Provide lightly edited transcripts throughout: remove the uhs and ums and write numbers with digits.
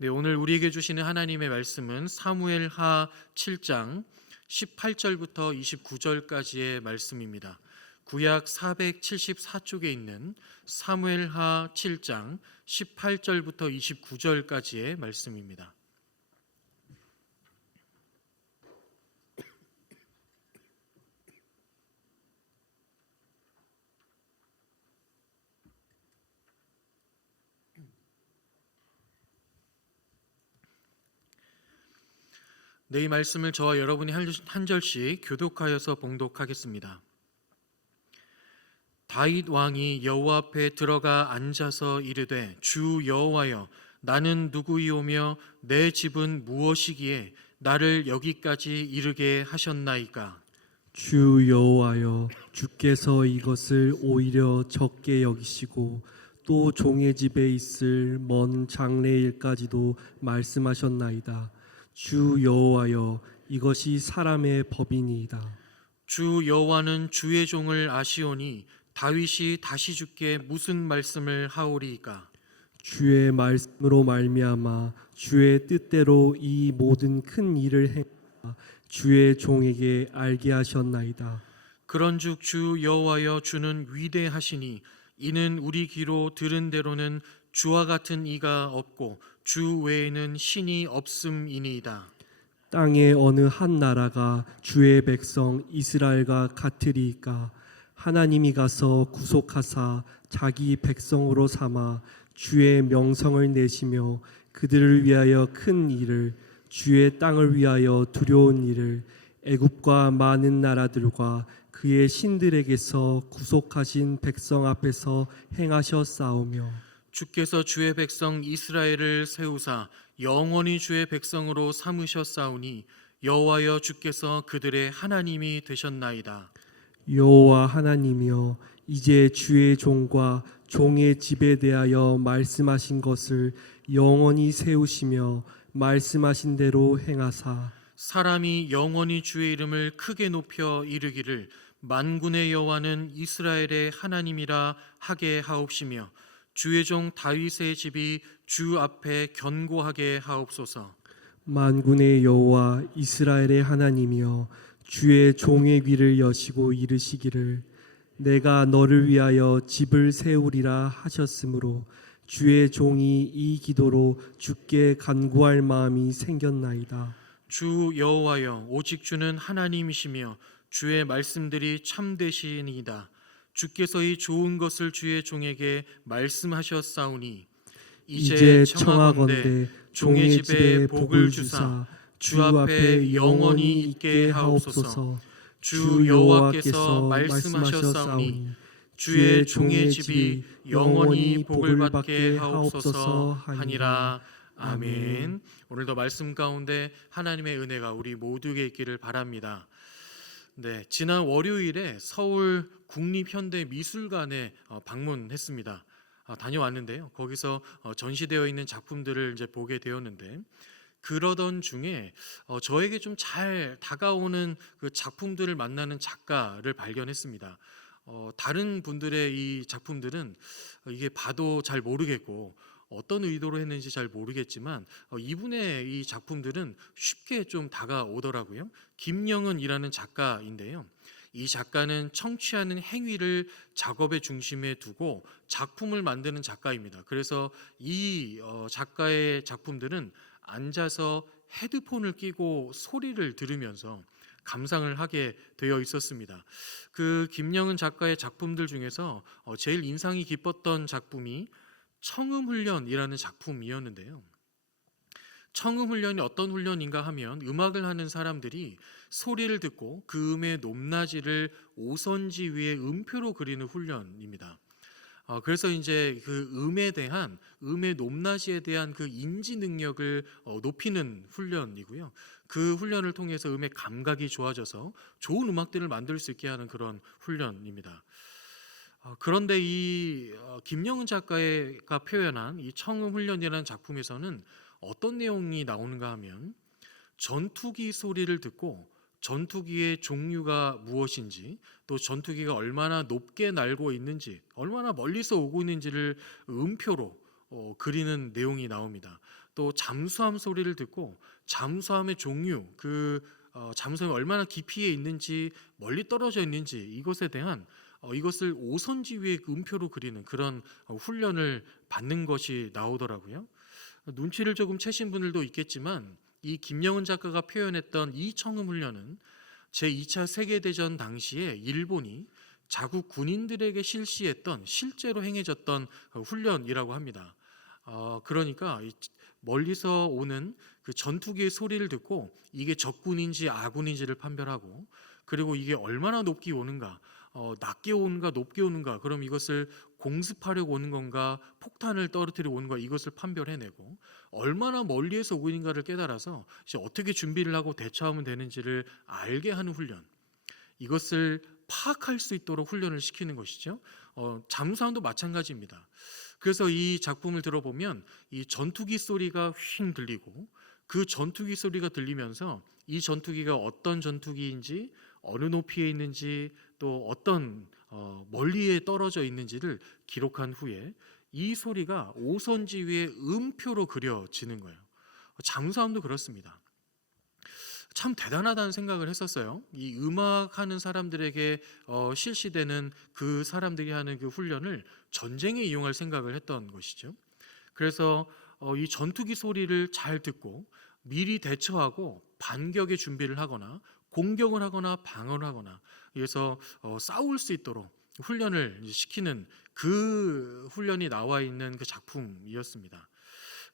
네, 오늘 우리에게 주시는 하나님의 말씀은 사무엘하 7장 18절부터 29절까지의 말씀입니다. 구약 474쪽에 있는 사무엘하 7장 18절부터 29절까지의 말씀입니다. 네, 이 말씀을 저와 여러분이 한 절씩 교독하여서 봉독하겠습니다. 다윗 왕이 여호와 앞에 들어가 앉아서 이르되, 주 여호와여, 나는 누구이오며 내 집은 무엇이기에 나를 여기까지 이르게 하셨나이까? 주 여호와여, 주께서 이것을 오히려 적게 여기시고 또 종의 집에 있을 먼 장래일까지도 말씀하셨나이다. 주 여호와여, 이것이 사람의 법이니이다. 주 여호와는 주의 종을 아시오니 다윗이 다시 주께 무슨 말씀을 하오리이까? 주의 말씀으로 말미암아 주의 뜻대로 이 모든 큰 일을 행하 주의 종에게 알게 하셨나이다. 그런즉 주 여호와여, 주는 위대하시니 이는 우리 귀로 들은 대로는 주와 같은 이가 없고 주 외에는 신이 없음이니이다. 땅의 어느 한 나라가 주의 백성 이스라엘과 같으리이까? 하나님이 가서 구속하사 자기 백성으로 삼아 주의 명성을 내시며 그들을 위하여 큰 일을, 주의 땅을 위하여 두려운 일을 애굽과 많은 나라들과 그의 신들에게서 구속하신 백성 앞에서 행하셨사오며, 주께서 주의 백성 이스라엘을 세우사 영원히 주의 백성으로 삼으셨사오니 여호와여, 주께서 그들의 하나님이 되셨나이다. 여호와 하나님이여, 이제 주의 종과 종의 집에 대하여 말씀하신 것을 영원히 세우시며 말씀하신 대로 행하사 사람이 영원히 주의 이름을 크게 높여 이르기를, 만군의 여호와는 이스라엘의 하나님이라 하게 하옵시며 주의 종 다윗의 집이 주 앞에 견고하게 하옵소서. 만군의 여호와 이스라엘의 하나님이여, 주의 종의 귀를 여시고 이르시기를 내가 너를 위하여 집을 세우리라 하셨으므로 주의 종이 이 기도로 주께 간구할 마음이 생겼나이다. 주 여호와여, 오직 주는 하나님이시며 주의 말씀들이 참되시니이다. 주께서 이 좋은 것을 주의 종에게 말씀하셨사오니 이제 청하건대 종의 집에 복을 주사 주 앞에 영원히 있게 하옵소서. 주 여호와께서 말씀하셨사오니 주의 종의 집이 영원히 복을 받게 하옵소서 하니라. 아멘. 오늘도 말씀 가운데 하나님의 은혜가 우리 모두에게 있기를 바랍니다. 네, 지난 월요일에 서울 국립현대미술관에 방문했습니다. 다녀왔는데요. 거기서 전시되어 있는 작품들을 이제 보게 되었는데, 그러던 중에 저에게 좀 잘 다가오는 그 작품들을 만나는 작가를 발견했습니다. 다른 분들의 이 작품들은 이게 봐도 잘 모르겠고 어떤 의도로 했는지 잘 모르겠지만 이분의 이 작품들은 쉽게 좀 다가오더라고요. 김영은이라는 작가인데요. 이 작가는 청취하는 행위를 작업의 중심에 두고 작품을 만드는 작가입니다. 그래서 이 작가의 작품들은 앉아서 헤드폰을 끼고 소리를 들으면서 감상을 하게 되어 있었습니다. 그 김영은 작가의 작품들 중에서 제일 인상이 깊었던 작품이 청음훈련이라는 작품이었는데요. 청음훈련이 어떤 훈련인가 하면 음악을 하는 사람들이 소리를 듣고 그 음의 높낮이를 오선지 위에 음표로 그리는 훈련입니다. 그래서 이제 그 음의 높낮이에 대한 그 인지 능력을 높이는 훈련이고요. 그 훈련을 통해서 음의 감각이 좋아져서 좋은 음악들을 만들 수 있게 하는 그런 훈련입니다. 그런데 이 김영은 작가가 표현한 이 청음 훈련이라는 작품에서는 어떤 내용이 나오는가 하면, 전투기 소리를 듣고 전투기의 종류가 무엇인지, 또 전투기가 얼마나 높게 날고 있는지, 얼마나 멀리서 오고 있는지를 음표로 그리는 내용이 나옵니다. 또 잠수함 소리를 듣고 잠수함의 종류, 잠수함이 얼마나 깊이에 있는지, 멀리 떨어져 있는지 이것에 대한 이것을 오선지 위에 음표로 그리는 그런 훈련을 받는 것이 나오더라고요. 눈치를 조금 채신 분들도 있겠지만 이 김영은 작가가 표현했던 이 청음 훈련은 제2차 세계대전 당시에 일본이 자국 군인들에게 실시했던, 실제로 행해졌던 훈련이라고 합니다. 그러니까 멀리서 오는 그 전투기의 소리를 듣고 이게 적군인지 아군인지를 판별하고, 그리고 이게 얼마나 높게 오는가, 낮게 오는가 높게 오는가, 그럼 이것을 공습하려고 오는 건가 폭탄을 떨어뜨리고 오는 건가, 이것을 판별해내고 얼마나 멀리에서 오고 있는가를 깨달아서 이제 어떻게 준비를 하고 대처하면 되는지를 알게 하는 훈련, 이것을 파악할 수 있도록 훈련을 시키는 것이죠. 잠수함도 마찬가지입니다. 그래서 이 작품을 들어보면 이 전투기 소리가 휙 들리고, 그 전투기 소리가 들리면서 이 전투기가 어떤 전투기인지, 어느 높이에 있는지, 또 어떤 멀리에 떨어져 있는지를 기록한 후에 이 소리가 오선지 위에 음표로 그려지는 거예요. 잠수함도 그렇습니다. 참 대단하다는 생각을 했었어요. 이 음악하는 사람들에게 실시되는, 그 사람들이 하는 그 훈련을 전쟁에 이용할 생각을 했던 것이죠. 그래서 이 전투기 소리를 잘 듣고 미리 대처하고 반격의 준비를 하거나 공격을 하거나 방어를 하거나, 그래서 싸울 수 있도록 훈련을 시키는 그 훈련이 나와 있는 그 작품이었습니다.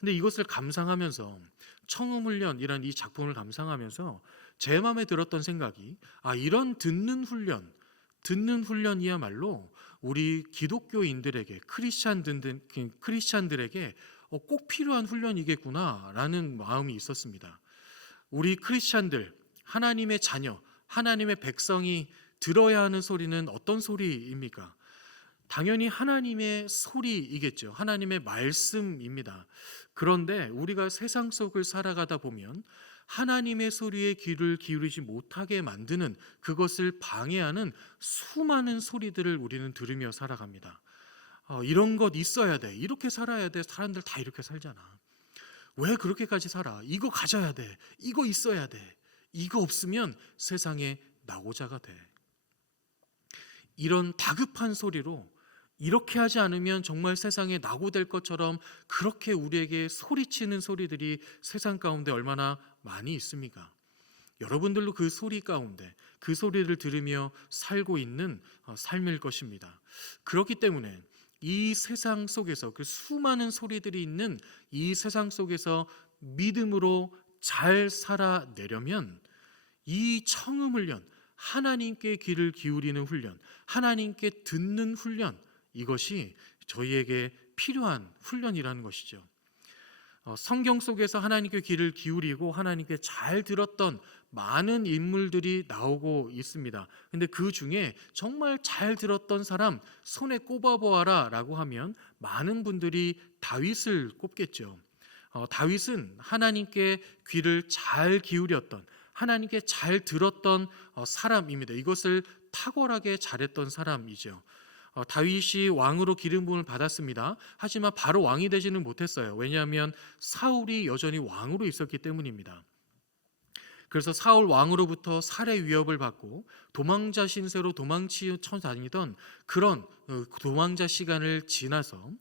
근데 이것을 감상하면서, 청음훈련이란 이 작품을 감상하면서 제 마음에 들었던 생각이, 이런 듣는 훈련이야말로 우리 기독교인들에게, 크리스찬들에게 꼭 필요한 훈련이겠구나라는 마음이 있었습니다. 우리 크리스찬들, 하나님의 자녀, 하나님의 백성이 들어야 하는 소리는 어떤 소리입니까? 당연히 하나님의 소리이겠죠. 하나님의 말씀입니다. 그런데 우리가 세상 속을 살아가다 보면 하나님의 소리에 귀를 기울이지 못하게 만드는, 그것을 방해하는 수많은 소리들을 우리는 들으며 살아갑니다. 이런 것 있어야 돼, 이렇게 살아야 돼, 사람들 다 이렇게 살잖아, 왜 그렇게까지 살아, 이거 가져야 돼, 이거 있어야 돼, 이거 없으면 세상에 낙오자가 돼. 이런 다급한 소리로, 이렇게 하지 않으면 정말 세상에 낙오될 것처럼 그렇게 우리에게 소리치는 소리들이 세상 가운데 얼마나 많이 있습니까? 여러분들도 그 소리 가운데, 그 소리를 들으며 살고 있는 삶일 것입니다. 그렇기 때문에 이 세상 속에서, 그 수많은 소리들이 있는 이 세상 속에서 믿음으로 잘 살아내려면 이 청음 훈련, 하나님께 귀를 기울이는 훈련, 하나님께 듣는 훈련, 이것이 저희에게 필요한 훈련이라는 것이죠. 성경 속에서 하나님께 귀를 기울이고 하나님께 잘 들었던 많은 인물들이 나오고 있습니다. 근데 그 중에 정말 잘 들었던 사람 손에 꼽아보아라 라고 하면 많은 분들이 다윗을 꼽겠죠. 다윗은 하나님께 귀를 잘 기울였던, 하나님께 잘 들었던 사람입니다. 이것을 탁월하게 잘했던 사람이죠. 다윗이 왕으로 기름 부음을 받았습니다. 하지만 바로 왕이 되지는 못했어요. 왜냐하면 사울이 여전히 왕으로 있었기 때문입니다. 그래서 사울 왕으로부터 살해 위협을 받고 도망자 신세로 도망치며 다니던 그런 도망자 시간을 지나서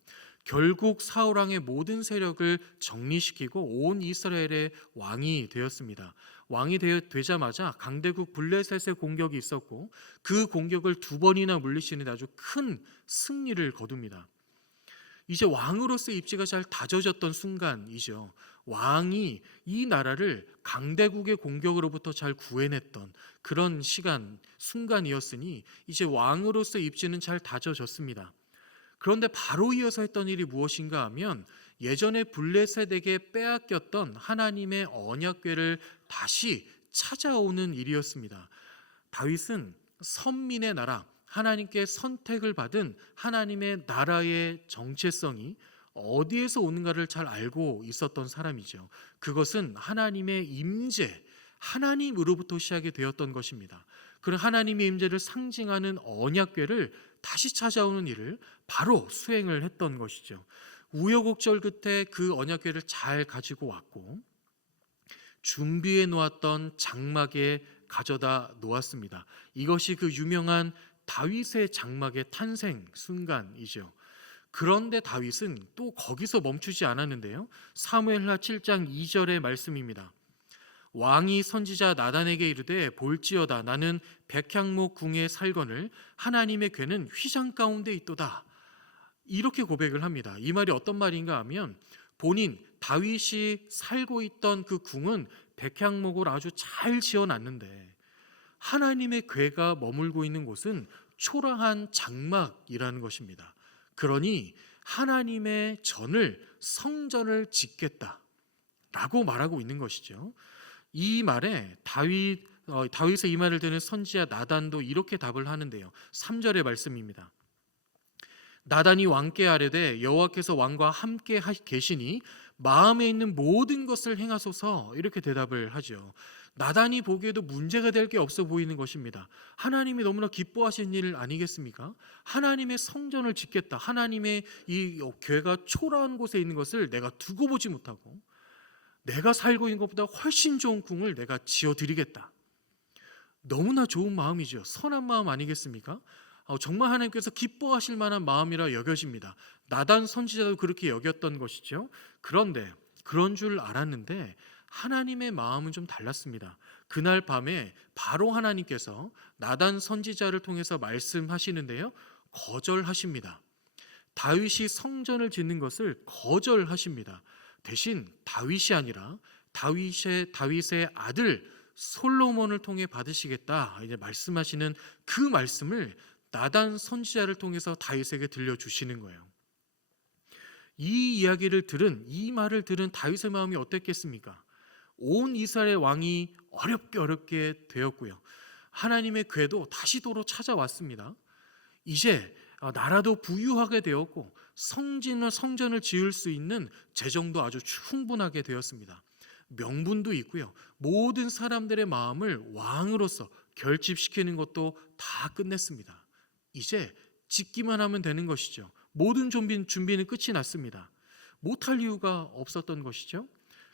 결국 사울 왕의 모든 세력을 정리시키고 온 이스라엘의 왕이 되었습니다. 왕이 되자마자 강대국 블레셋의 공격이 있었고 그 공격을 2번이나 물리치는 아주 큰 승리를 거둡니다. 이제 왕으로서의 입지가 잘 다져졌던 순간이죠. 왕이 이 나라를 강대국의 공격으로부터 잘 구해냈던 그런 순간이었으니 이제 왕으로서의 입지는 잘 다져졌습니다. 그런데 바로 이어서 했던 일이 무엇인가 하면 예전에 블레셋에게 빼앗겼던 하나님의 언약궤를 다시 찾아오는 일이었습니다. 다윗은 선민의 나라, 하나님께 선택을 받은 하나님의 나라의 정체성이 어디에서 오는가를 잘 알고 있었던 사람이죠. 그것은 하나님의 임재, 하나님으로부터 시작이 되었던 것입니다. 그런 하나님의 임재를 상징하는 언약궤를 다시 찾아오는 일을 바로 수행을 했던 것이죠. 우여곡절 끝에 그 언약궤를 잘 가지고 왔고 준비해 놓았던 장막에 가져다 놓았습니다. 이것이 그 유명한 다윗의 장막의 탄생 순간이죠. 그런데 다윗은 또 거기서 멈추지 않았는데요. 사무엘하 7장 2절의 말씀입니다. 왕이 선지자 나단에게 이르되 볼지어다 나는 백향목 궁에 살거늘 하나님의 궤는 휘장 가운데 있도다. 이렇게 고백을 합니다. 이 말이 어떤 말인가 하면 본인 다윗이 살고 있던 그 궁은 백향목을 아주 잘 지어놨는데 하나님의 궤가 머물고 있는 곳은 초라한 장막이라는 것입니다. 그러니 하나님의 성전을 짓겠다라고 말하고 있는 것이죠. 이 말에 다윗의 이 말을 듣는 선지자 나단도 이렇게 답을 하는데요. 3절의 말씀입니다. 나단이 왕께 아뢰되 여호와께서 왕과 함께 계시니 마음에 있는 모든 것을 행하소서, 이렇게 대답을 하죠. 나단이 보기에도 문제가 될 게 없어 보이는 것입니다. 하나님이 너무나 기뻐하시는 일 아니겠습니까? 하나님의 성전을 짓겠다. 하나님의 이 궤가 초라한 곳에 있는 것을 내가 두고 보지 못하고 내가 살고 있는 것보다 훨씬 좋은 궁을 내가 지어드리겠다. 너무나 좋은 마음이죠. 선한 마음 아니겠습니까? 정말 하나님께서 기뻐하실 만한 마음이라 여겨집니다. 나단 선지자도 그렇게 여겼던 것이죠. 그런데 그런 줄 알았는데 하나님의 마음은 좀 달랐습니다. 그날 밤에 바로 하나님께서 나단 선지자를 통해서 말씀하시는데요. 거절하십니다. 다윗이 성전을 짓는 것을 거절하십니다. 대신 다윗이 아니라 다윗의 아들 솔로몬을 통해 받으시겠다 이제 말씀하시는 그 말씀을 나단 선지자를 통해서 다윗에게 들려주시는 거예요. 이 말을 들은 다윗의 마음이 어땠겠습니까? 온 이스라엘 왕이 어렵게 되었고요. 하나님의 궤도 다시 도로 찾아왔습니다. 이제 나라도 부유하게 되었고 성전을 지을 수 있는 재정도 아주 충분하게 되었습니다. 명분도 있고요. 모든 사람들의 마음을 왕으로서 결집시키는 것도 다 끝냈습니다. 이제 짓기만 하면 되는 것이죠. 모든 준비는 끝이 났습니다. 못할 이유가 없었던 것이죠.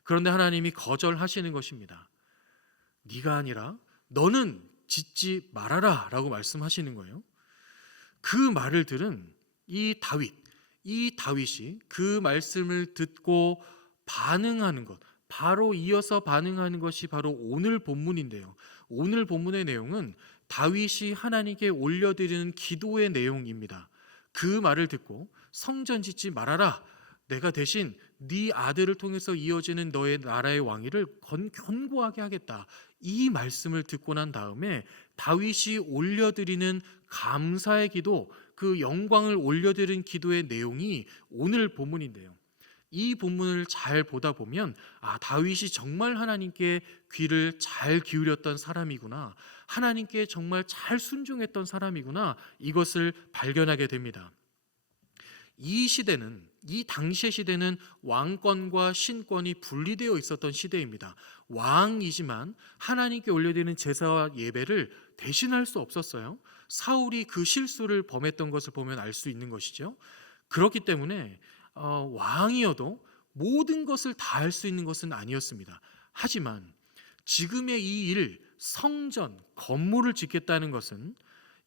그런데 하나님이 거절하시는 것입니다. 네가 아니라 너는 짓지 말아라 라고 말씀하시는 거예요. 그 말을 들은 이 다윗이 그 말씀을 듣고 반응하는 것, 바로 이어서 반응하는 것이 바로 오늘 본문인데요. 오늘 본문의 내용은 다윗이 하나님께 올려드리는 기도의 내용입니다. 그 말을 듣고 성전 짓지 말아라. 내가 대신 네 아들을 통해서 이어지는 너의 나라의 왕위를 견고하게 하겠다. 이 말씀을 듣고 난 다음에 다윗이 올려드리는 감사의 기도, 그 영광을 올려드리는 기도의 내용이 오늘 본문인데요. 이 본문을 잘 보다 보면 다윗이 정말 하나님께 귀를 잘 기울였던 사람이구나, 하나님께 정말 잘 순종했던 사람이구나, 이것을 발견하게 됩니다. 이 당시의 시대는 왕권과 신권이 분리되어 있었던 시대입니다. 왕이지만 하나님께 올려드리는 제사와 예배를 대신할 수 없었어요. 사울이 그 실수를 범했던 것을 보면 알 수 있는 것이죠. 그렇기 때문에 왕이어도 모든 것을 다 할 수 있는 것은 아니었습니다. 하지만 지금의 이 성전, 건물을 짓겠다는 것은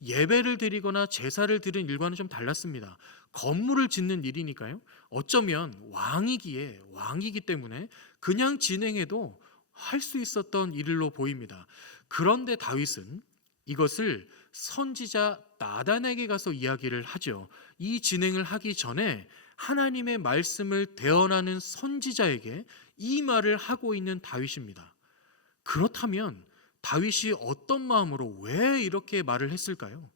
예배를 드리거나 제사를 드리는 일과는 좀 달랐습니다. 건물을 짓는 일이니까요. 어쩌면 왕이기 때문에 그냥 진행해도 할 수 있었던 일로 보입니다. 그런데 다윗은 이것을 선지자 나단에게 가서 이야기를 하죠. 이 진행을 하기 전에 하나님의 말씀을 대언하는 선지자에게 이 말을 하고 있는 다윗입니다. 그렇다면 다윗이 어떤 마음으로 왜 이렇게 말을 했을까요?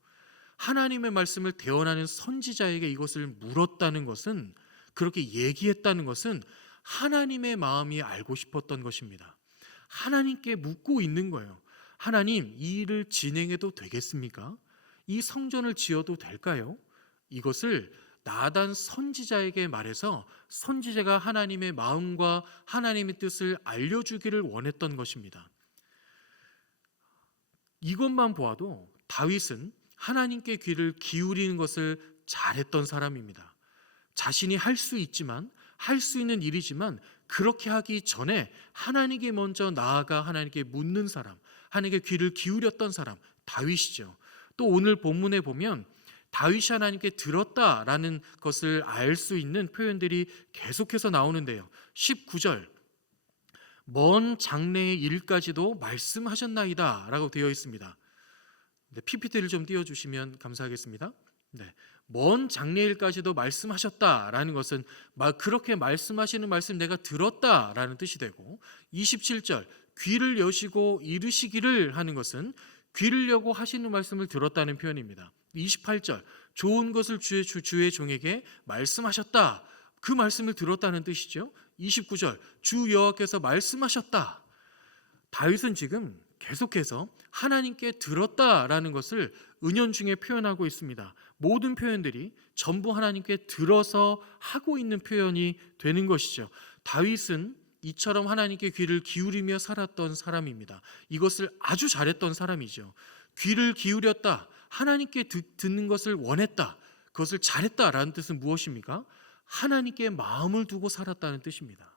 하나님의 말씀을 대언하는 선지자에게 이것을 물었다는 것은, 그렇게 얘기했다는 것은 하나님의 마음이 알고 싶었던 것입니다. 하나님께 묻고 있는 거예요. 하나님, 이 일을 진행해도 되겠습니까? 이 성전을 지어도 될까요? 이것을 나단 선지자에게 말해서 선지자가 하나님의 마음과 하나님의 뜻을 알려주기를 원했던 것입니다. 이것만 보아도 다윗은 하나님께 귀를 기울이는 것을 잘했던 사람입니다. 자신이 할 수 있지만, 할 수 있는 일이지만 그렇게 하기 전에 하나님께 먼저 나아가 하나님께 묻는 사람, 하나님께 귀를 기울였던 사람, 다윗이죠. 또 오늘 본문에 보면 다윗이 하나님께 들었다라는 것을 알 수 있는 표현들이 계속해서 나오는데요. 19절, 먼 장래의 일까지도 말씀하셨나이다 라고 되어 있습니다. PPT를 좀 띄워주시면 감사하겠습니다. 네, 먼 장래일까지도 말씀하셨다라는 것은 그렇게 말씀하시는 말씀 내가 들었다라는 뜻이 되고, 27절 귀를 여시고 이르시기를 하는 것은 귀를 여고 하시는 말씀을 들었다는 표현입니다. 28절 좋은 것을 주의 종에게 말씀하셨다, 그 말씀을 들었다는 뜻이죠. 29절 주 여호와께서 말씀하셨다. 다윗은 지금 계속해서 하나님께 들었다라는 것을 은연중에 표현하고 있습니다. 모든 표현들이 전부 하나님께 들어서 하고 있는 표현이 되는 것이죠. 다윗은 이처럼 하나님께 귀를 기울이며 살았던 사람입니다. 이것을 아주 잘했던 사람이죠. 귀를 기울였다, 하나님께 듣는 것을 원했다, 그것을 잘했다라는 뜻은 무엇입니까? 하나님께 마음을 두고 살았다는 뜻입니다.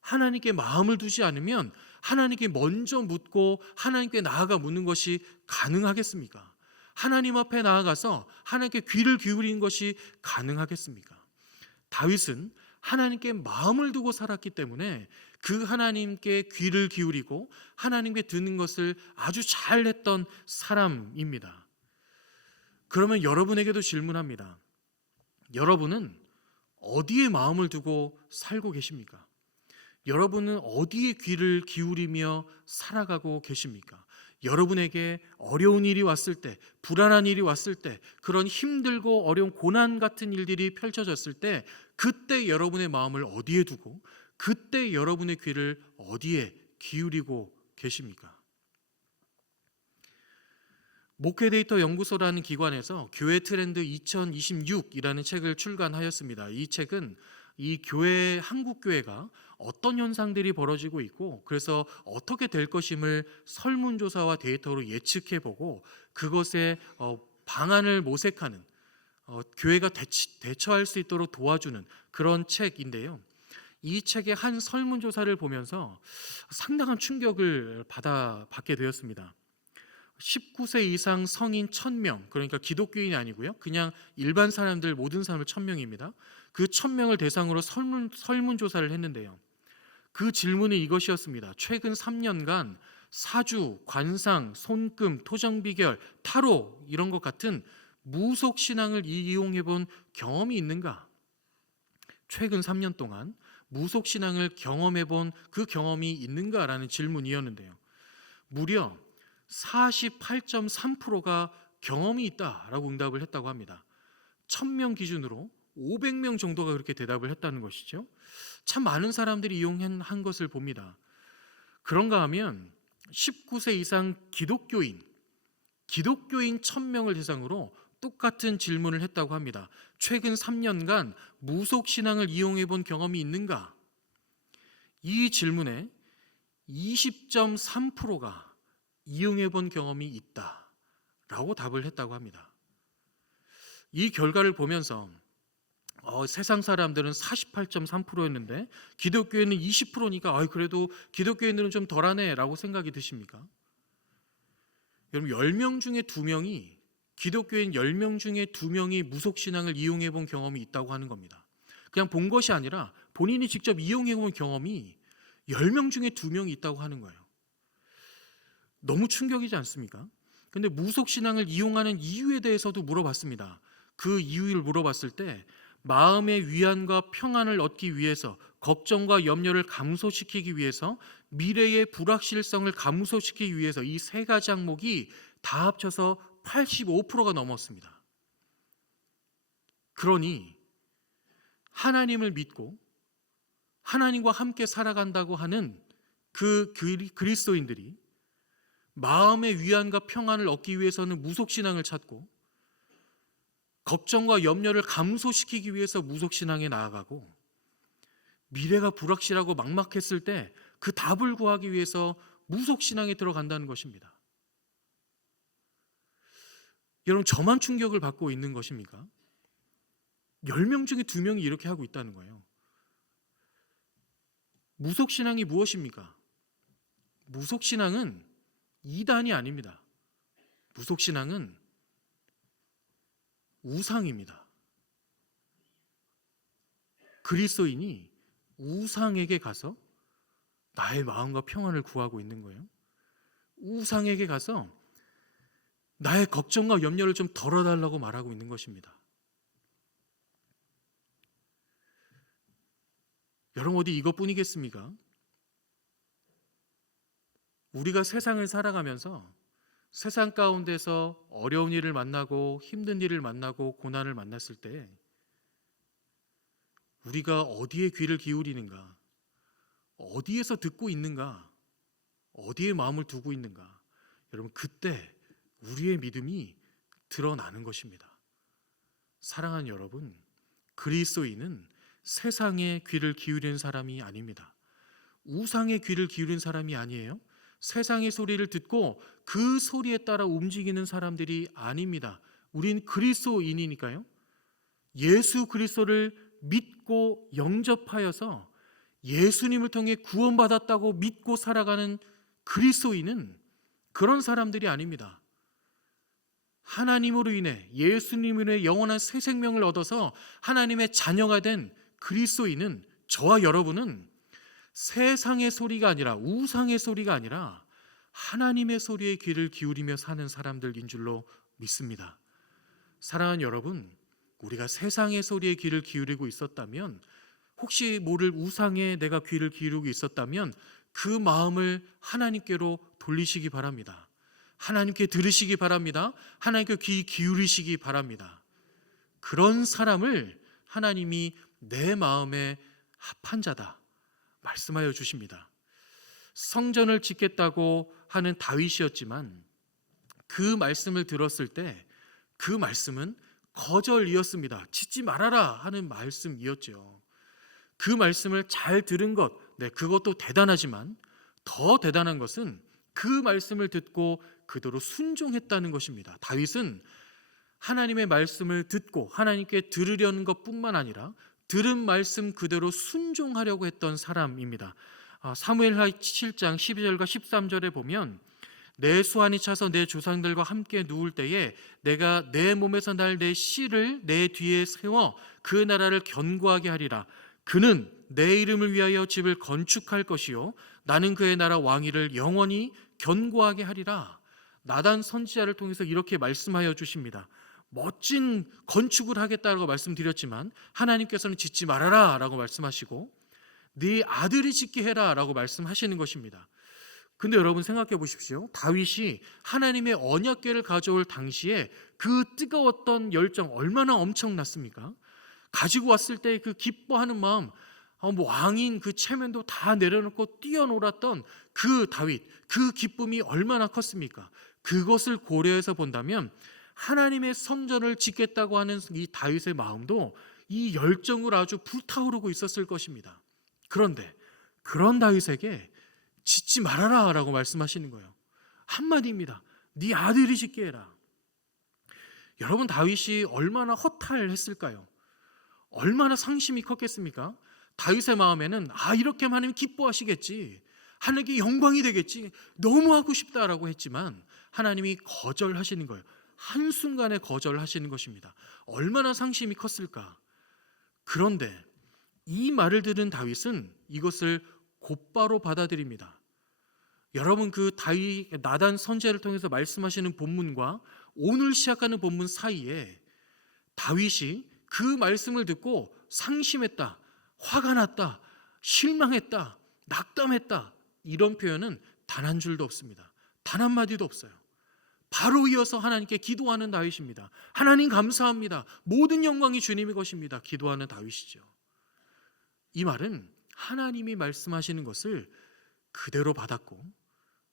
하나님께 마음을 두지 않으면 하나님께 먼저 묻고 하나님께 나아가 묻는 것이 가능하겠습니까? 하나님 앞에 나아가서 하나님께 귀를 기울이는 것이 가능하겠습니까? 다윗은 하나님께 마음을 두고 살았기 때문에 그 하나님께 귀를 기울이고 하나님께 듣는 것을 아주 잘했던 사람입니다. 그러면 여러분에게도 질문합니다. 여러분은 어디에 마음을 두고 살고 계십니까? 여러분은 어디에 귀를 기울이며 살아가고 계십니까? 여러분에게 어려운 일이 왔을 때, 불안한 일이 왔을 때, 그런 힘들고 어려운 고난 같은 일들이 펼쳐졌을 때, 그때 여러분의 마음을 어디에 두고, 그때 여러분의 귀를 어디에 기울이고 계십니까? 목회데이터 연구소라는 기관에서 교회 트렌드 2026이라는 책을 출간하였습니다. 이 책은 이 교회, 한국 교회가 어떤 현상들이 벌어지고 있고 그래서 어떻게 될 것임을 설문조사와 데이터로 예측해보고 그것에 방안을 모색하는, 교회가 대처할 수 있도록 도와주는 그런 책인데요. 이 책의 한 설문조사를 보면서 상당한 충격을 받게 되었습니다. 19세 이상 성인 1000명, 그러니까 기독교인이 아니고요, 그냥 일반 사람들, 모든 사람을 1000명입니다. 그 1000명을 대상으로 설문조사를 했는데요. 그 질문이 이것이었습니다. 최근 3년간 사주, 관상, 손금, 토정비결, 타로 이런 것 같은 무속신앙을 이용해 본 경험이 있는가? 최근 3년 동안 무속신앙을 경험해 본 그 경험이 있는가라는 질문이었는데요. 무려 48.3%가 경험이 있다라고 응답을 했다고 합니다. 1000명 기준으로 500명 정도가 그렇게 대답을 했다는 것이죠. 참 많은 사람들이 이용한 것을 봅니다. 그런가 하면 19세 이상 기독교인 1000명을 대상으로 똑같은 질문을 했다고 합니다. 최근 3년간 무속신앙을 이용해 본 경험이 있는가? 이 질문에 20.3%가 이용해 본 경험이 있다라고 답을 했다고 합니다. 이 결과를 보면서 세상 사람들은 48.3%였는데 기독교인은 20%니까 그래도 기독교인들은 좀 덜하네라고 생각이 드십니까? 여러분, 10명 중에 2명이, 기독교인 10명 중에 2명이 무속신앙을 이용해 본 경험이 있다고 하는 겁니다. 그냥 본 것이 아니라 본인이 직접 이용해 본 경험이 10명 중에 2명이 있다고 하는 거예요. 너무 충격이지 않습니까? 근데 무속신앙을 이용하는 이유에 대해서도 물어봤습니다. 그 이유를 물어봤을 때 마음의 위안과 평안을 얻기 위해서, 걱정과 염려를 감소시키기 위해서, 미래의 불확실성을 감소시키기 위해서, 이 세 가지 항목이 다 합쳐서 85%가 넘었습니다. 그러니 하나님을 믿고 하나님과 함께 살아간다고 하는 그 그리스도인들이 마음의 위안과 평안을 얻기 위해서는 무속신앙을 찾고, 걱정과 염려를 감소시키기 위해서 무속신앙에 나아가고, 미래가 불확실하고 막막했을 때 그 답을 구하기 위해서 무속신앙에 들어간다는 것입니다. 여러분, 저만 충격을 받고 있는 것입니까? 10명 중에 2명이 이렇게 하고 있다는 거예요. 무속신앙이 무엇입니까? 무속신앙은 이단이 아닙니다. 무속신앙은 우상입니다. 그리스도인이 우상에게 가서 나의 마음과 평안을 구하고 있는 거예요. 우상에게 가서 나의 걱정과 염려를 좀 덜어달라고 말하고 있는 것입니다. 여러분, 어디 이것뿐이겠습니까? 우리가 세상을 살아가면서 세상 가운데서 어려운 일을 만나고 힘든 일을 만나고 고난을 만났을 때 우리가 어디에 귀를 기울이는가, 어디에서 듣고 있는가, 어디에 마음을 두고 있는가, 여러분, 그때 우리의 믿음이 드러나는 것입니다. 사랑하는 여러분, 그리스도인은 세상에 귀를 기울이는 사람이 아닙니다. 우상에 귀를 기울인 사람이 아니에요. 세상의 소리를 듣고 그 소리에 따라 움직이는 사람들이 아닙니다. 우린 그리스도인이니까요. 예수 그리스도를 믿고 영접하여서 예수님을 통해 구원받았다고 믿고 살아가는 그리스도인은 그런 사람들이 아닙니다. 하나님으로 인해, 예수님으로 인해 영원한 새 생명을 얻어서 하나님의 자녀가 된 그리스도인은, 저와 여러분은 세상의 소리가 아니라, 우상의 소리가 아니라 하나님의 소리에 귀를 기울이며 사는 사람들인 줄로 믿습니다. 사랑하는 여러분, 우리가 세상의 소리에 귀를 기울이고 있었다면, 혹시 모를 우상에 내가 귀를 기울이고 있었다면 그 마음을 하나님께로 돌리시기 바랍니다. 하나님께 들으시기 바랍니다. 하나님께 귀 기울이시기 바랍니다. 그런 사람을 하나님이 내 마음에 합한 자다 말씀하여 주십니다. 성전을 짓겠다고 하는 다윗이었지만 그 말씀을 들었을 때 그 말씀은 거절이었습니다. 짓지 말아라 하는 말씀이었죠. 그 말씀을 잘 들은 것, 그것도 대단하지만 더 대단한 것은 그 말씀을 듣고 그대로 순종했다는 것입니다. 다윗은 하나님의 말씀을 듣고 하나님께 들으려는 것뿐만 아니라 들은 말씀 그대로 순종하려고 했던 사람입니다. 사무엘하 7장 12절과 13절에 보면, 내 수완이 차서 내 조상들과 함께 누울 때에 내가 내 몸에서 날 내 씨를 내 뒤에 세워 그 나라를 견고하게 하리라. 그는 내 이름을 위하여 집을 건축할 것이요 나는 그의 나라 왕위를 영원히 견고하게 하리라. 나단 선지자를 통해서 이렇게 말씀하여 주십니다. 멋진 건축을 하겠다고 말씀드렸지만 하나님께서는 짓지 말아라 라고 말씀하시고 네 아들이 짓게 해라 라고 말씀하시는 것입니다. 근데 여러분 생각해 보십시오. 다윗이 하나님의 언약궤를 가져올 당시에 그 뜨거웠던 열정 얼마나 엄청났습니까? 가지고 왔을 때 그 기뻐하는 마음, 왕인 그 체면도 다 내려놓고 뛰어놀았던 그 다윗, 그 기쁨이 얼마나 컸습니까? 그것을 고려해서 본다면 하나님의 성전을 짓겠다고 하는 이 다윗의 마음도 이 열정을 아주 불타오르고 있었을 것입니다. 그런데 그런 다윗에게 짓지 말아라 라고 말씀하시는 거예요. 한마디입니다. 네 아들이 짓게 해라. 여러분, 다윗이 얼마나 허탈했을까요? 얼마나 상심이 컸겠습니까? 다윗의 마음에는 이렇게 하나님 기뻐하시겠지, 하나님께 영광이 되겠지, 너무 하고 싶다라고 했지만 하나님이 거절하시는 거예요. 한순간에 거절하시는 것입니다. 얼마나 상심이 컸을까? 그런데 이 말을 들은 다윗은 이것을 곧바로 받아들입니다. 여러분, 그 다윗 나단 선지자를 통해서 말씀하시는 본문과 오늘 시작하는 본문 사이에 다윗이 그 말씀을 듣고 상심했다, 화가 났다, 실망했다, 낙담했다, 이런 표현은 단 한 줄도 없습니다. 단 한마디도 없어요. 바로 이어서 하나님께 기도하는 다윗입니다. 하나님 감사합니다. 모든 영광이 주님의 것입니다. 기도하는 다윗이죠. 이 말은 하나님이 말씀하시는 것을 그대로 받았고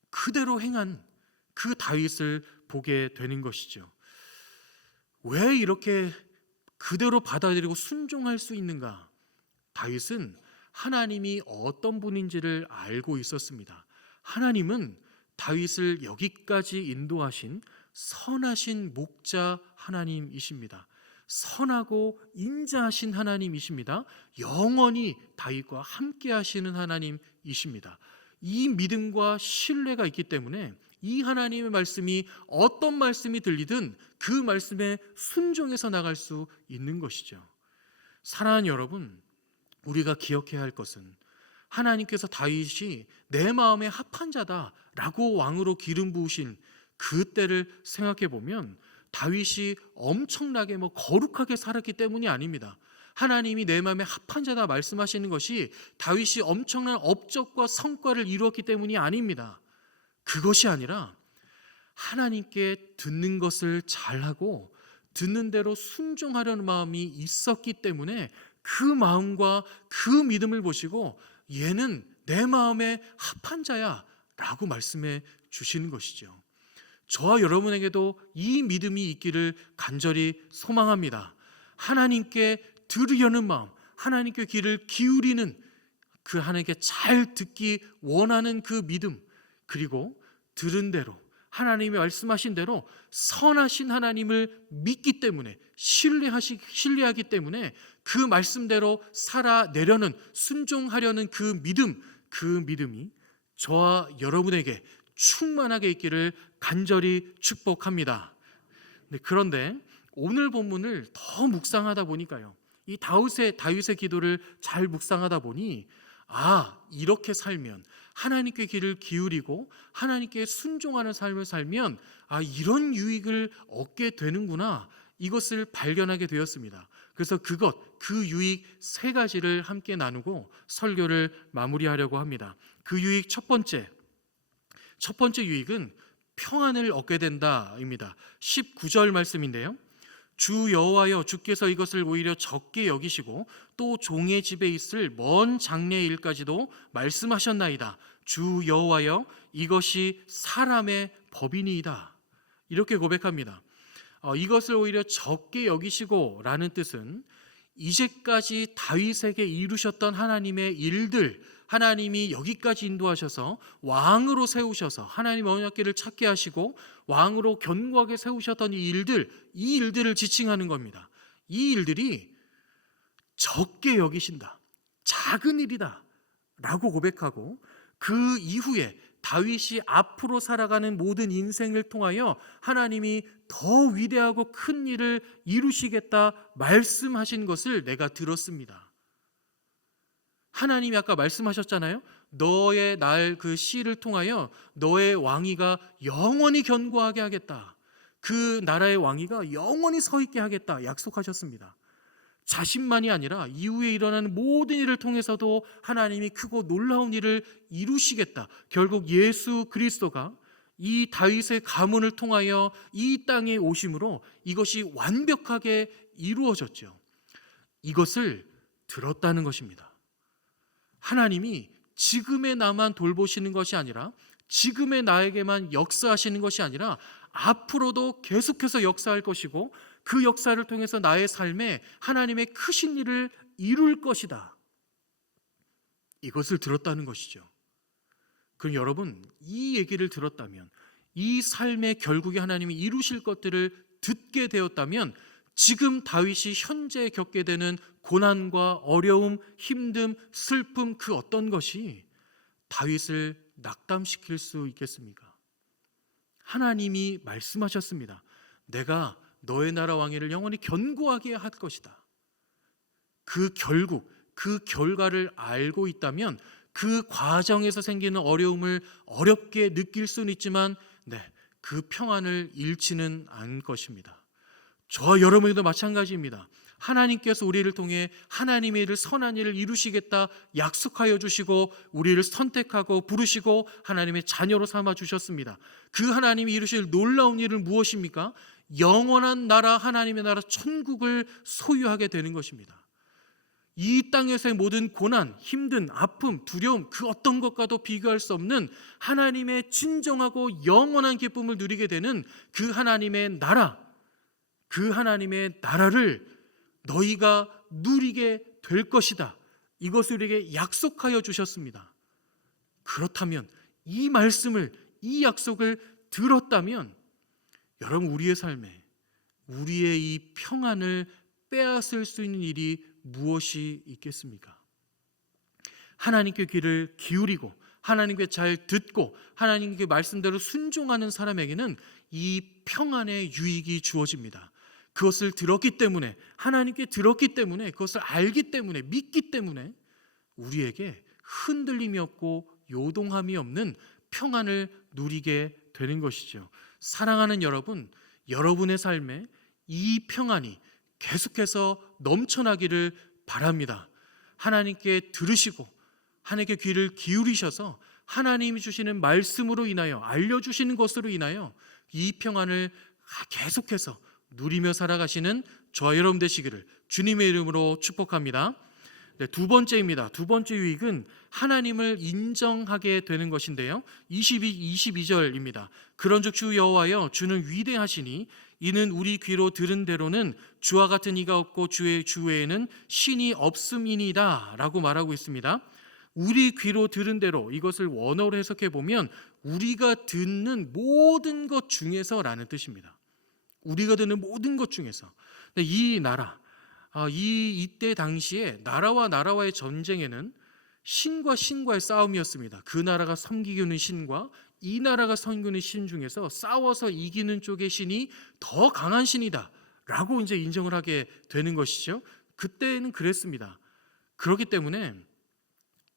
그대로 행한 그 다윗을 보게 되는 것이죠. 왜 이렇게 그대로 받아들이고 순종할 수 있는가? 다윗은 하나님이 어떤 분인지를 알고 있었습니다. 하나님은 다윗을 여기까지 인도하신 선하신 목자 하나님이십니다. 선하고 인자하신 하나님이십니다. 영원히 다윗과 함께 하시는 하나님이십니다. 이 믿음과 신뢰가 있기 때문에 이 하나님의 말씀이 어떤 말씀이 들리든 그 말씀에 순종해서 나갈 수 있는 것이죠. 사랑하는 여러분, 우리가 기억해야 할 것은 하나님께서 다윗이 내 마음에 합한 자다라고 왕으로 기름 부으신 그 때를 생각해 보면 다윗이 엄청나게 거룩하게 살았기 때문이 아닙니다. 하나님이 내 마음에 합한 자다 말씀하시는 것이 다윗이 엄청난 업적과 성과를 이루었기 때문이 아닙니다. 그것이 아니라 하나님께 듣는 것을 잘하고 듣는 대로 순종하려는 마음이 있었기 때문에 그 마음과 그 믿음을 보시고 얘는 내 마음에 합한 자야 라고 말씀해 주시는 것이죠. 저와 여러분에게도 이 믿음이 있기를 간절히 소망합니다. 하나님께 들으려는 마음, 하나님께 귀를 기울이는 그 하나님께 잘 듣기 원하는 그 믿음, 그리고 들은 대로 하나님이 말씀하신 대로 선하신 하나님을 믿기 때문에 신뢰하기 때문에 그 말씀대로 살아내려는 순종하려는 그 믿음이 저와 여러분에게 충만하게 있기를 간절히 축복합니다. 그런데 오늘 본문을 더 묵상하다 보니까요, 이 다윗의 기도를 잘 묵상하다 보니 이렇게 살면 하나님께 귀를 기울이고 하나님께 순종하는 삶을 살면 이런 유익을 얻게 되는구나, 이것을 발견하게 되었습니다. 그래서 그 유익 세 가지를 함께 나누고 설교를 마무리하려고 합니다. 그 유익 첫 번째 유익은 평안을 얻게 된다입니다. 19절 말씀인데요, 주 여호와여, 주께서 이것을 오히려 적게 여기시고 또 종의 집에 있을 먼 장래의 일까지도 말씀하셨나이다. 주 여호와여, 이것이 사람의 법이니이다. 이렇게 고백합니다. 이것을 오히려 적게 여기시고 라는 뜻은 이제까지 다윗에게 이루셨던 하나님의 일들, 하나님이 여기까지 인도하셔서 왕으로 세우셔서 하나님의 언약궤를 찾게 하시고 왕으로 견고하게 세우셨던 이 일들을 지칭하는 겁니다. 이 일들이 적게 여기신다, 작은 일이다 라고 고백하고, 그 이후에 다윗이 앞으로 살아가는 모든 인생을 통하여 하나님이 더 위대하고 큰 일을 이루시겠다 말씀하신 것을 내가 들었습니다. 하나님이 아까 말씀하셨잖아요. 너의 날 그 씨를 통하여 너의 왕위가 영원히 견고하게 하겠다, 그 나라의 왕위가 영원히 서 있게 하겠다 약속하셨습니다. 자신만이 아니라 이후에 일어나는 모든 일을 통해서도 하나님이 크고 놀라운 일을 이루시겠다. 결국 예수 그리스도가 이 다윗의 가문을 통하여 이 땅에 오심으로 이것이 완벽하게 이루어졌죠. 이것을 들었다는 것입니다. 하나님이 지금의 나만 돌보시는 것이 아니라, 지금의 나에게만 역사하시는 것이 아니라 앞으로도 계속해서 역사할 것이고, 그 역사를 통해서 나의 삶에 하나님의 크신 일을 이룰 것이다, 이것을 들었다는 것이죠. 그럼 여러분, 이 얘기를 들었다면, 이 삶의 결국에 하나님이 이루실 것들을 듣게 되었다면, 지금 다윗이 현재 겪게 되는 고난과 어려움, 힘듦, 슬픔, 그 어떤 것이 다윗을 낙담시킬 수 있겠습니까? 하나님이 말씀하셨습니다. 내가 너의 나라 왕위를 영원히 견고하게 할 것이다. 그 결과를 알고 있다면 그 과정에서 생기는 어려움을 어렵게 느낄 수는 있지만 그 평안을 잃지는 않을 것입니다. 저와 여러분에게도 마찬가지입니다. 하나님께서 우리를 통해 하나님의 일을, 선한 일을 이루시겠다 약속하여 주시고 우리를 선택하고 부르시고 하나님의 자녀로 삼아 주셨습니다. 그 하나님이 이루실 놀라운 일은 무엇입니까? 영원한 나라, 하나님의 나라 천국을 소유하게 되는 것입니다. 이 땅에서의 모든 고난, 힘든, 아픔, 두려움, 그 어떤 것과도 비교할 수 없는 하나님의 진정하고 영원한 기쁨을 누리게 되는 그 하나님의 나라, 그 하나님의 나라를 너희가 누리게 될 것이다, 이것을 우리에게 약속하여 주셨습니다. 그렇다면 이 말씀을, 이 약속을 들었다면 여러분, 우리의 삶에 우리의 이 평안을 빼앗을 수 있는 일이 무엇이 있겠습니까? 하나님께 귀를 기울이고 하나님께 잘 듣고 하나님께 말씀대로 순종하는 사람에게는 이 평안의 유익이 주어집니다. 그것을 들었기 때문에, 하나님께 들었기 때문에, 그것을 알기 때문에, 믿기 때문에 우리에게 흔들림이 없고 요동함이 없는 평안을 누리게 되는 것이죠. 사랑하는 여러분, 여러분의 삶에 이 평안이 계속해서 넘쳐나기를 바랍니다. 하나님께 들으시고 하나님께 귀를 기울이셔서 하나님이 주시는 말씀으로 인하여, 알려주시는 것으로 인하여 이 평안을 계속해서 누리며 살아가시는 저와 여러분 되시기를 주님의 이름으로 축복합니다. 네, 두 번째입니다. 두 번째 유익은 하나님을 인정하게 되는 것인데요. 22절입니다. 그런즉 주 여호와여 주는 위대하시니 이는 우리 귀로 들은 대로는 주와 같은 이가 없고 주의 주외에는 신이 없음이니이다 라고 말하고 있습니다. 우리 귀로 들은 대로, 이것을 원어로 해석해 보면 우리가 듣는 모든 것 중에서 라는 뜻입니다. 우리가 듣는 모든 것 중에서. 이 나라, 이때 당시에 나라와 나라와의 전쟁에는 신과 신과의 싸움이었습니다. 그 나라가 섬기는 신과 이 나라가 섬기는 신 중에서 싸워서 이기는 쪽의 신이 더 강한 신이다 라고 이제 인정을 하게 되는 것이죠. 그때는 그랬습니다. 그렇기 때문에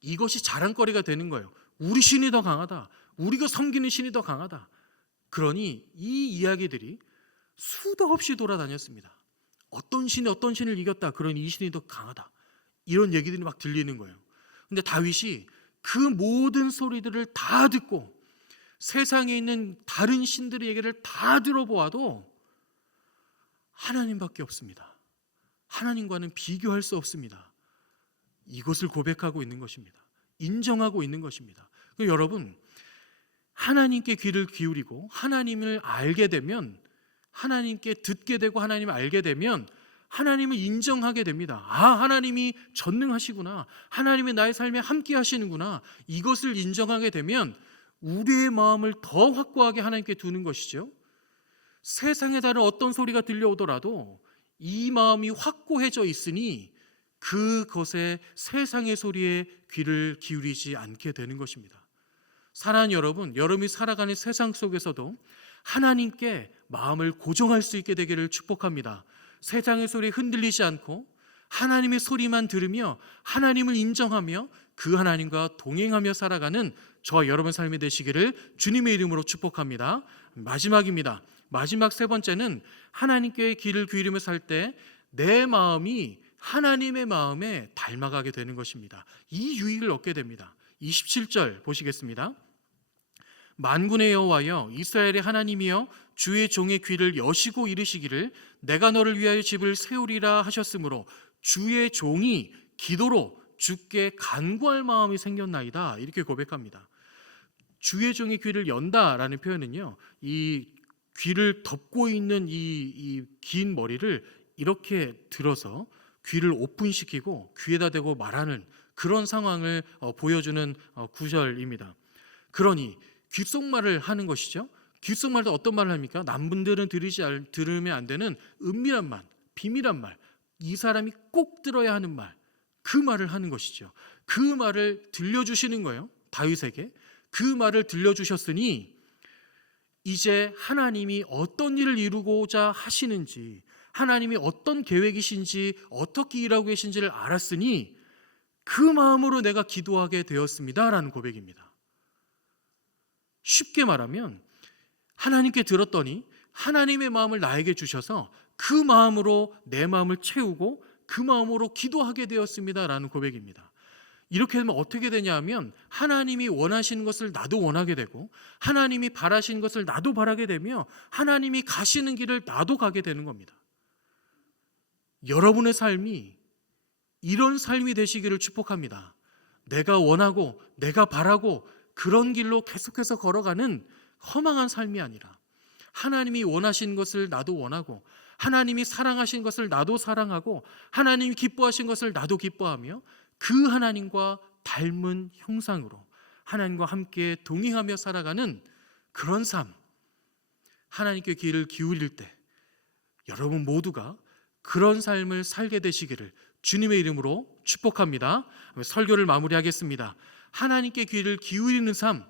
이것이 자랑거리가 되는 거예요. 우리 신이 더 강하다, 우리가 섬기는 신이 더 강하다. 그러니 이 이야기들이 수도 없이 돌아다녔습니다. 어떤 신이 어떤 신을 이겼다, 그러니 이 신이 더 강하다, 이런 얘기들이 막 들리는 거예요. 근데 다윗이 그 모든 소리들을 다 듣고 세상에 있는 다른 신들의 얘기를 다 들어보아도 하나님밖에 없습니다. 하나님과는 비교할 수 없습니다. 이것을 고백하고 있는 것입니다. 인정하고 있는 것입니다. 여러분, 하나님께 귀를 기울이고 하나님을 알게 되면, 하나님께 듣게 되고 하나님을 알게 되면 하나님을 인정하게 됩니다. 하나님이 전능하시구나, 하나님이 나의 삶에 함께 하시는구나, 이것을 인정하게 되면 우리의 마음을 더 확고하게 하나님께 두는 것이죠. 세상에 다른 어떤 소리가 들려오더라도 이 마음이 확고해져 있으니 그것에 세상의 소리에 귀를 기울이지 않게 되는 것입니다. 사랑하는 여러분, 여러분이 살아가는 세상 속에서도 하나님께 마음을 고정할 수 있게 되기를 축복합니다. 세상의 소리에 흔들리지 않고 하나님의 소리만 들으며 하나님을 인정하며 그 하나님과 동행하며 살아가는 저와 여러분 삶이 되시기를 주님의 이름으로 축복합니다. 마지막입니다. 마지막 세 번째는 하나님께 귀를 기울이며 살 때 내 마음이 하나님의 마음에 닮아가게 되는 것입니다. 이 유익을 얻게 됩니다. 27절 보시겠습니다. 만군의 여호와여 이스라엘의 하나님이여 주의 종의 귀를 여시고 이르시기를 내가 너를 위하여 집을 세우리라 하셨으므로 주의 종이 기도로 주께 간구할 마음이 생겼나이다, 이렇게 고백합니다. 주의 종의 귀를 연다라는 표현은요, 이 귀를 덮고 있는 이 긴 머리를 이렇게 들어서 귀를 오픈시키고 귀에다 대고 말하는 그런 상황을 보여주는 구절입니다. 그러니 귓속말을 하는 것이죠. 귓속말도 어떤 말을 합니까? 남분들은 들으면 안 되는 은밀한 말, 비밀한 말, 이 사람이 꼭 들어야 하는 말, 그 말을 하는 것이죠. 그 말을 들려주시는 거예요. 다윗에게 그 말을 들려주셨으니 이제 하나님이 어떤 일을 이루고자 하시는지, 하나님이 어떤 계획이신지, 어떻게 일하고 계신지를 알았으니 그 마음으로 내가 기도하게 되었습니다 라는 고백입니다. 쉽게 말하면 하나님께 들었더니 하나님의 마음을 나에게 주셔서 그 마음으로 내 마음을 채우고 그 마음으로 기도하게 되었습니다 라는 고백입니다. 이렇게 되면 어떻게 되냐 하면 하나님이 원하시는 것을 나도 원하게 되고 하나님이 바라시는 것을 나도 바라게 되며 하나님이 가시는 길을 나도 가게 되는 겁니다. 여러분의 삶이 이런 삶이 되시기를 축복합니다. 내가 원하고 내가 바라고 그런 길로 계속해서 걸어가는 허망한 삶이 아니라 하나님이 원하시는 것을 나도 원하고 하나님이 사랑하신 것을 나도 사랑하고 하나님이 기뻐하신 것을 나도 기뻐하며 그 하나님과 닮은 형상으로 하나님과 함께 동행하며 살아가는 그런 삶, 하나님께 귀를 기울일 때 여러분 모두가 그런 삶을 살게 되시기를 주님의 이름으로 축복합니다. 설교를 마무리하겠습니다. 하나님께 귀를 기울이는 삶,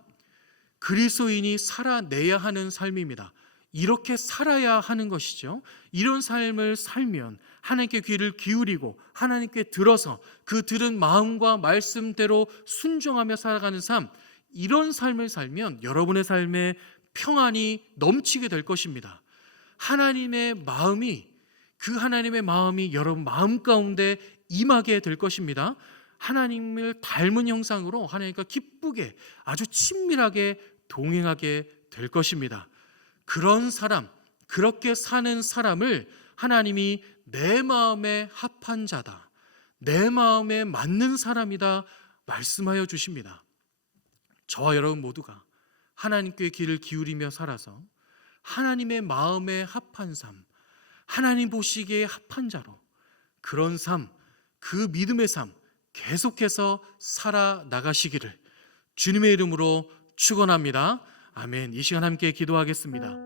그리스도인이 살아내야 하는 삶입니다. 이렇게 살아야 하는 것이죠. 이런 삶을 살면 하나님께 귀를 기울이고 하나님께 들어서 그 들은 마음과 말씀대로 순종하며 살아가는 삶, 이런 삶을 살면 여러분의 삶에 평안이 넘치게 될 것입니다. 하나님의 마음이, 그 하나님의 마음이 여러분 마음 가운데 임하게 될 것입니다. 하나님을 닮은 형상으로 하나님과 기쁘게 아주 친밀하게 동행하게 될 것입니다. 그런 사람, 그렇게 사는 사람을 하나님이 내 마음에 합한 자다, 내 마음에 맞는 사람이다 말씀하여 주십니다. 저와 여러분 모두가 하나님께 귀를 기울이며 살아서 하나님의 마음에 합한 삶, 하나님 보시기에 합한 자로 그런 삶, 그 믿음의 삶 계속해서 살아나가시기를 주님의 이름으로 축원합니다. 아멘. 이 시간 함께 기도하겠습니다.